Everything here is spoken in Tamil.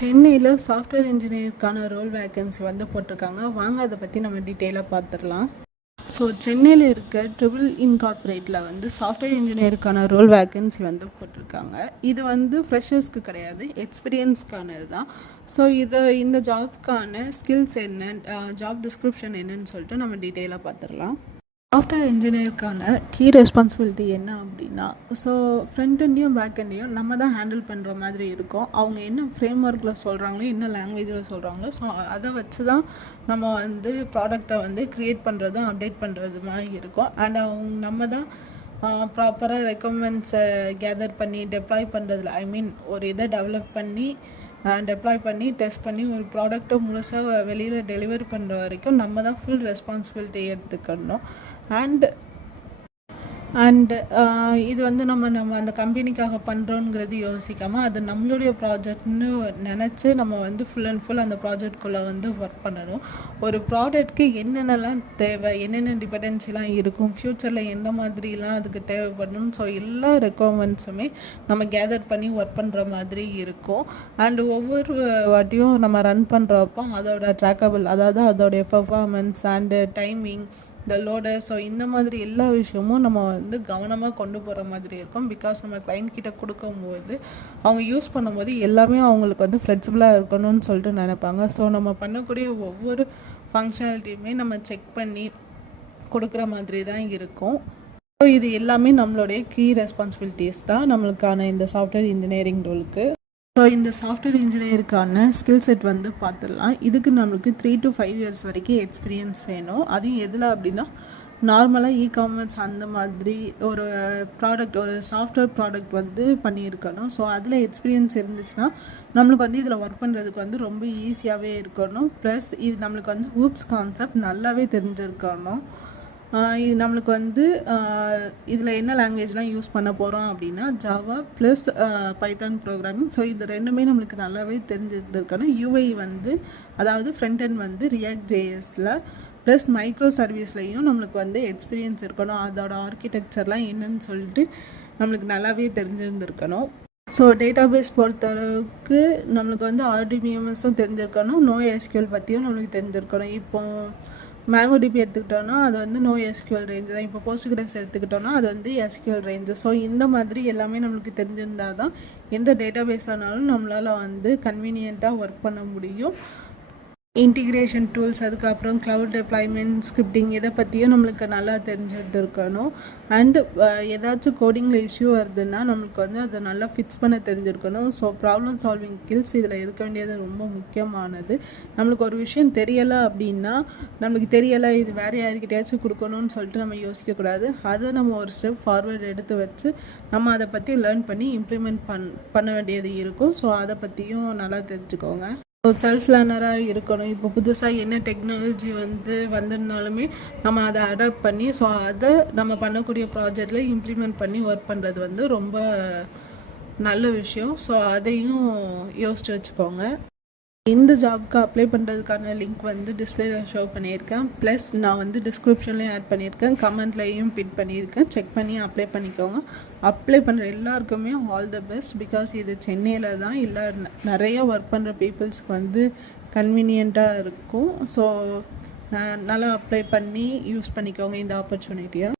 சென்னையில் சாஃப்ட்வேர் இன்ஜினியருக்கான ரோல் வேக்கன்சி வந்து போட்டிருக்காங்க. வாங்க அதை பற்றி நம்ம டீட்டெயிலாக பார்த்துடலாம். ஸோ சென்னையில் இருக்க ட்ரிபிள் இன்கார்பரேட்டில் வந்து சாஃப்ட்வேர் இன்ஜினியருக்கான ரோல் வேக்கன்சி வந்து போட்டிருக்காங்க. இது வந்து ஃப்ரெஷர்ஸ்க்கு கிடையாது, எக்ஸ்பீரியன்ஸ்க்கானது தான். ஸோ இந்த ஜாப்க்கான ஸ்கில்ஸ் என்ன, ஜாப் டிஸ்கிரிப்ஷன் என்னன்னு சொல்லிட்டு நம்ம டீட்டெயிலாக பார்த்துடலாம். சாஃப்ட்வேர் இன்ஜினியருக்கான கீ ரெஸ்பான்சிபிலிட்டி என்ன அப்படின்னா, ஸோ ஃப்ரண்ட் எண்டையும் பேக் எண்டையும் நம்ம தான் ஹேண்டில் பண்ணுற மாதிரி இருக்கும். அவங்க என்ன ஃப்ரேம் ஒர்க்கில் சொல்கிறாங்களோ, என்ன லாங்குவேஜில் சொல்கிறாங்களோ, ஸோ அதை வச்சு தான் நம்ம வந்து ப்ராடக்டை வந்து க்ரியேட் பண்ணுறதும் அப்டேட் பண்ணுறது மாதிரி இருக்கும். அண்ட் நம்ம தான் ப்ராப்பராக ரெக்குவயர்மெண்ட்ஸை கேதர் பண்ணி டெப்ளாய் பண்ணுறதுல, ஒரு இதை டெவலப் பண்ணி டெப்ளாய் பண்ணி டெஸ்ட் பண்ணி ஒரு ப்ராடக்ட்டை முழுசாக வெளியில் டெலிவரி பண்ணுற வரைக்கும் நம்ம தான் ஃபுல் ரெஸ்பான்சிபிலிட்டி எடுத்துக்கணும். அண்ட் இது வந்து நம்ம அந்த கம்பெனிக்காக பண்ணுறோங்கிறது யோசிக்காமல் அது நம்மளுடைய ப்ராஜெக்ட்னு நினச்சி நம்ம வந்து ஃபுல் அண்ட் ஃபுல் அந்த ப்ராஜெக்ட்குள்ளே வந்து ஒர்க் பண்ணணும். ஒரு ப்ராடக்ட்க்கு என்னென்னலாம் தேவை, என்னென்ன டிபெண்டன்சிலாம் இருக்கும், ஃப்யூச்சரில் எந்த மாதிரிலாம் அதுக்கு தேவைப்படணும், ஸோ எல்லா ரெக்குவயர்மெண்ட்ஸுமே நம்ம கேதர் பண்ணி ஒர்க் பண்ணுற மாதிரி இருக்கும். அண்டு ஒவ்வொரு வாட்டியும் நம்ம ரன் பண்ணுறப்போ அதோட ட்ராக்கபிள், அதாவது அதோடைய பெர்ஃபார்மன்ஸ் அண்டு டைமிங், இந்த லோடு, ஸோ இந்த மாதிரி எல்லா விஷயமும் நம்ம வந்து கவனமாக கொண்டு போகிற மாதிரி இருக்கும். பிகாஸ் நம்ம கிளைண்ட் கிட்ட கொடுக்கும்போது அவங்க யூஸ் பண்ணும்போது எல்லாமே அவங்களுக்கு வந்து ஃப்ளெக்சிபிளாக இருக்கணும்னு சொல்லிட்டு நினைப்பாங்க. ஸோ நம்ம பண்ணக்கூடிய ஒவ்வொரு ஃபங்க்ஷனாலிட்டியுமே நம்ம செக் பண்ணி கொடுக்குற மாதிரி தான் இருக்கும். ஸோ இது எல்லாமே நம்மளுடைய கீ ரெஸ்பான்சிபிலிட்டிஸ் தான் நம்மளுக்கான இந்த சாஃப்ட்வேர் இன்ஜினியரிங் ரோலுக்கு. ஸோ இந்த சாஃப்ட்வேர் இன்ஜினியருக்கான ஸ்கில் செட் வந்து பார்த்துடலாம். இதுக்கு நம்மளுக்கு 3 to 5 years வரைக்கும் எக்ஸ்பீரியன்ஸ் வேணும். அதுவும் எதில் அப்படின்னா, நார்மலாக இ-காமர்ஸ் அந்த மாதிரி ஒரு ப்ராடக்ட், ஒரு சாஃப்ட்வேர் ப்ராடக்ட் வந்து பண்ணியிருக்கணும். ஸோ அதில் எக்ஸ்பீரியன்ஸ் இருந்துச்சுன்னா நம்மளுக்கு வந்து இதில் ஒர்க் பண்ணுறதுக்கு வந்து ரொம்ப ஈஸியாகவே இருக்கணும். ப்ளஸ் இது நம்மளுக்கு வந்து ஹூப்ஸ் கான்செப்ட் நல்லாவே தெரிஞ்சிருக்கணும். இது நம்மளுக்கு வந்து இதில் என்ன லாங்குவேஜ்லாம் யூஸ் பண்ண போகிறோம் அப்படின்னா, Java plus Python programming. So இது ரெண்டுமே நம்மளுக்கு நல்லாவே தெரிஞ்சிருக்கணும். யூஐ வந்து, அதாவது ஃப்ரண்ட் எண்ட் வந்து ரியாக்ட் ஜேஎஸில் ப்ளஸ் மைக்ரோ சர்வீஸ்லையும் நம்மளுக்கு வந்து எக்ஸ்பீரியன்ஸ் இருக்கணும். அதோட ஆர்கிடெக்சர்லாம் என்னன்னு சொல்லிட்டு நம்மளுக்கு நல்லாவே தெரிஞ்சிருந்துருக்கணும். ஸோ டேட்டாபேஸ் பொறுத்தளவுக்கு நம்மளுக்கு வந்து RDBMSம் தெரிஞ்சிருக்கணும், NoSQL பற்றியும் நம்மளுக்கு தெரிஞ்சிருக்கணும். இப்போ MongoDB எடுத்துக்கிட்டோன்னா அது வந்து NoSQL ரேஞ்சு தான். இப்போ Postgres எடுத்துக்கிட்டோன்னா அது வந்து SQL ரேஞ்சு. ஸோ இந்த மாதிரி எல்லாமே நம்மளுக்கு தெரிஞ்சிருந்தால் தான் எந்த டேட்டாபேஸ்லனாலும் நம்மளால் வந்து கன்வீனியண்ட்டாக ஒர்க் பண்ண முடியும். இன்டிகிரேஷன் டூல்ஸ், அதுக்கப்புறம் க்ளவுட் டெப்ளாய்மெண்ட், ஸ்கிரிப்டிங், இதை பற்றியும் நம்மளுக்கு நல்லா தெரிஞ்சிருக்கணும். அண்டு ஏதாச்சும் கோடிங்கில் இஷ்யூ வருதுன்னா நம்மளுக்கு வந்து அதை நல்லா ஃபிக்ஸ் பண்ண தெரிஞ்சிருக்கணும். ஸோ ப்ராப்ளம் சால்விங் ஸ்கில்ஸ் இதில் இருக்க வேண்டியது ரொம்ப முக்கியமானது. நம்மளுக்கு ஒரு விஷயம் தெரியலை அப்படின்னா, நம்மளுக்கு தெரியலை இது வேறு யாருக்கிட்டையாச்சும் கொடுக்கணும்னு சொல்லிட்டு நம்ம யோசிக்கக்கூடாது. அதை நம்ம ஒரு ஸ்டெப் ஃபார்வர்ட் எடுத்து வச்சு நம்ம அதை பற்றி லேர்ன் பண்ணி இம்ப்ளிமெண்ட் பண்ண வேண்டியது இருக்கும். ஸோ அதை பற்றியும் நல்லா தெரிஞ்சுக்கோங்க. செல்ஃப் லேர்னராக இருக்கணும். இப்போ புதுசாக என்ன டெக்னாலஜி வந்திருந்தாலுமே நம்ம அதை அடாப்ட் பண்ணி, ஸோ அதை நம்ம பண்ணக்கூடிய ப்ராஜெக்டில் இம்ப்ளிமெண்ட் பண்ணி ஒர்க் பண்ணுறது வந்து ரொம்ப நல்ல விஷயம். ஸோ அதையும் யோசித்து வச்சுக்கோங்க. இந்த ஜாப்க்கு அப்ளை பண்ணுறதுக்கான லிங்க் வந்து டிஸ்பிளேல ஷோ பண்ணியிருக்கேன். ப்ளஸ் நான் வந்து டிஸ்கிரிப்ஷன்லேயும் ஆட் பண்ணியிருக்கேன், கமெண்ட்லேயும் பின் பண்ணியிருக்கேன். செக் பண்ணி அப்ளை பண்ணிக்கோங்க. அப்ளை பண்ணுற எல்லாருக்குமே ஆல் த பெஸ்ட். பிகாஸ் இது சென்னையில் தான், இல்லை நிறைய ஒர்க் பண்ணுற பீப்புள்ஸ்க்கு வந்து கன்வீனியண்ட்டாக இருக்கும். ஸோ நல்லா அப்ளை பண்ணி யூஸ் பண்ணிக்கோங்க இந்த ஆப்பர்ச்சுனிட்டியை.